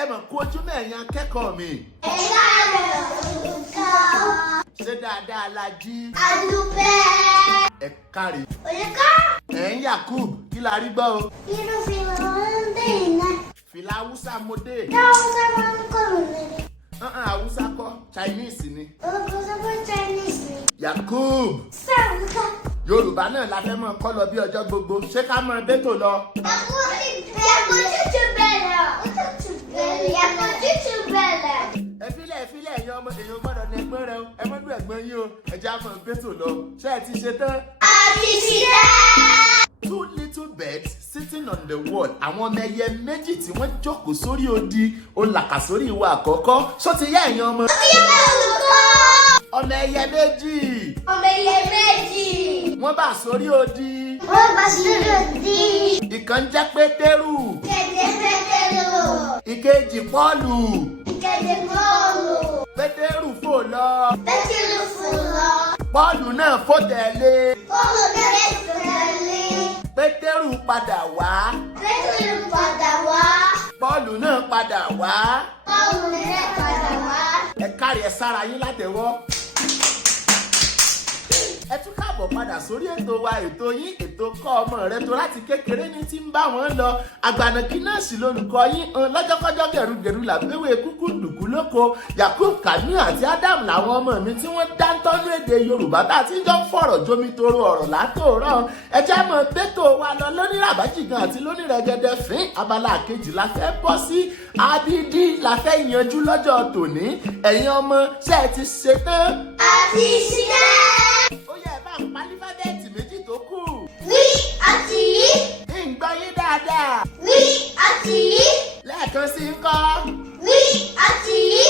ẹ mọ̀ kú ojú mẹ́rin akẹ́kọ̀ọ́ mi. Ẹ káàárọ̀ olùkọ́. Ṣé dáadáa la jí? A dúpẹ́. Ẹ káre. Olùkọ́. Yakub kí la rí gbọ́ o? Irú fìlà wọn ń dé iná. Fìlà Hausa mo dé. Hausa máa ń kọ̀ lónìí. Hausa kọ́ Chinese ni. Olùkọ́ sọ pé Chinese ni. Yakub. Sàwùkọ́. Yorùbá náà la fẹ́ mọ̀ kọ́ lọ bí ọjọ́ gbogbo. Ṣé ká mọ dẹ́tò lọ? Yàgò tútù bẹ̀rẹ̀. Yàgò tútù bẹ̀rẹ̀. Ẹ filẹ̀ ẹ̀yin ọmọ èèyàn gbọ́dọ̀ ní ẹgbẹ́ rẹ o. Ẹ mọ́ lù ẹ̀gbọ́n yín o. Ẹ já mọ̀ dẹ́tò lọ. Ṣé ẹ ti ṣe tán? A ti ṣiṣẹ́. Two little birds sitting on the wall. Àwọn ọmọ ẹyẹ méjì tí wọ́n jókòó sórí odi olàkàsórí ìwà àkọ́kọ́. Ṣó ti yá ẹ̀yin ọmọ? Ó ti yẹ bẹ́ẹ̀ olùkọ́. Ọmọ ẹyẹ méjì. Ọmọ ẹyẹ méjì. Wọ́n bá sórí odi. Wọ́n bá sórí odi. Ìkan jẹ́ Pétérù. Kẹ̀kẹ́ Pétérù. Ìkejì Pọ́ọ̀lù. Ìkejì Pọ́ọ̀lù. Pétérù fò lọ. Pétérù fò lọ. Pọ́ọ̀lù náà fò tẹ̀lé. Pọ́ọ̀lù náà fò tẹ̀lé. Pétérù padà wá. Pétérù padà wá. Pọ́ọ̀lù náà padà wá. Pọ́ọ̀lù náà padà wá. Ẹ kárí ẹ sára yín látẹ̀wọ́. Ẹ tún káàbọ̀ padà sórí ètò wa ètò yín ètò kọ́ ọmọ rẹ tó láti kékeré ní tí ń bá wọn lọ àgbànàkí náà sì lolùkọ́ yín lọ́jọ́kọ́jọ́ gẹ̀rúgẹ̀rú làbẹ́wé kúkú ndùkú lóko Yakub Kanu àti Adam làwọn ọmọ mi tí wọ́n dá ń tọ́jú èdè Yorùbá tá a ti jọ ń fọ̀rọ̀ jomitoro ọ̀rọ̀ látòórọ̀ ẹ jẹ́ mọ̀ bẹ́tò wa lọ lóníràbájìgàn àti lónírẹ̀gẹ̀dẹ̀ fín abala kejì la fẹ́ bọ́ sí abidi la fẹ́ yanjú lọ́jọ́ tòní ẹ̀yin ọmọ ṣé ẹ ti ṣetán? A ti ṣiṣẹ́. Ó yẹ ẹ bá ń pa alífábẹ́ẹ̀tì méjì tó kù. Wí àti yí. Ǹgbọ́ yín dáadáa. Wí àti yí. Lẹ́ẹ̀kan sí ń kọ́. Wí àti yí.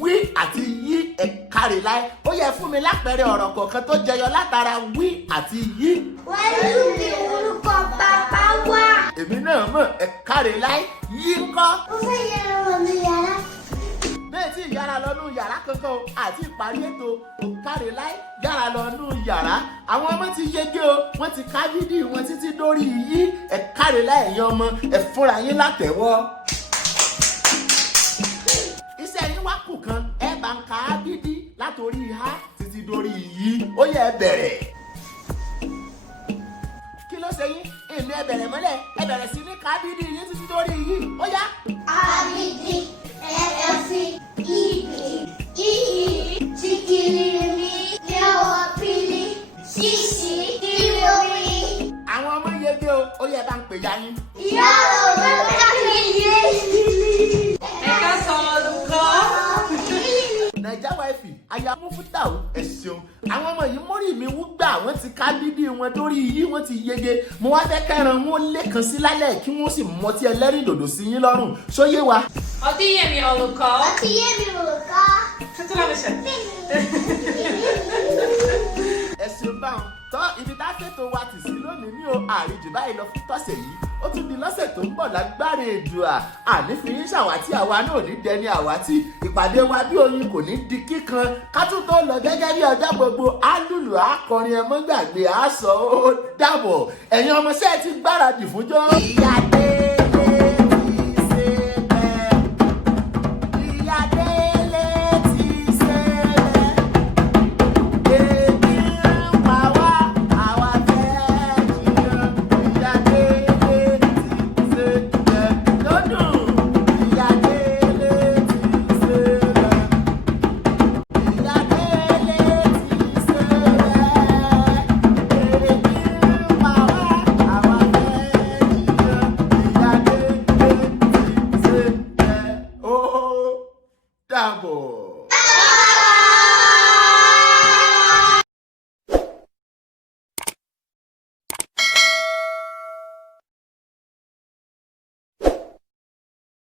Wí àti yí ẹ káre láé. Ó yẹ fún mi lápẹẹrẹ ọ̀rọ̀ kọ̀ọ̀kan tó jẹyọ látara wí àti yí. Pẹ̀lú mi orúkọ bàbá wa. Èmi náà mọ̀ ẹ káre láé. Yí ń kọ́. Mo fẹ́ yẹra wọn ní yàrá. Bẹ́ẹ̀ tí ìyára lọ nú yàrá kankan o àti ìparí ètò òkàrè láì yára lọ nú yàrá. Àwọn ọmọ ti yege o, wọ́n ti ká bídì wọn títí dórí yí ẹ̀kárè láì ẹ̀yin ọmọ ẹ̀ fúnra yín látẹ̀wọ́. Iṣẹ́ yín wá kù kan ẹ bá ń ka bídì látòrí ha títí dórí yí ó yẹ ẹ bẹ̀rẹ̀. Kí ló ṣe yín? Èmi ẹ bẹ̀rẹ̀ mọ́lẹ̀ ẹ bẹ̀rẹ̀ sí ní ká bídì yín títí dórí yí ó yá. Abidi, ẹ̀fì, ìbì, tìkìrìrì, yẹ̀wọ̀pìlì, ṣíṣì, ìròyìn. Àwọn ọmọ yege o, ó yẹ bá ń pè ya yín. Ìyá ọ̀rọ̀ káfí yé. Ẹ ká sọ olùkọ́. Naija wifi aya Mufuta o ẹ ṣeun àwọn ọmọ yìí mórí mi wú gbà wọ́n ti ká bídí wọn dórí yìí wọ́n ti yege mo wá fẹ́ kẹran wọn lẹ́kan sí lálẹ́ kí wọ́n sì mọtí ẹlẹ́rìn dòdò sí yín lọ́rùn ṣóyé wa. Ọtí yẹmi olùkọ́. Ọtí yé mi olùkọ́. Tuntun la mi ṣe. Ẹ ṣeun báwọn tọ́ ibi tá a ṣètò wa tì sí lónìí ní o àríjù báyìí lọ fún tọ̀sẹ̀ yìí ó tún di lọ́sẹ̀ tó ń bọ̀ lágbára Èdùà ànífìyín ṣàwátì àwa náà ní dẹni àwátì ìpàdé wa bí oyin kò ní di kíkan ká tún tó lọ gẹ́gẹ́ bí ọjọ́ gbogbo álùlù akọrin ẹ mọ́ gbàgbé àásọ ó dàbọ̀ ẹ̀yin ọmọ ṣẹ́ ti gbáradì fúnjọ́. Ìyá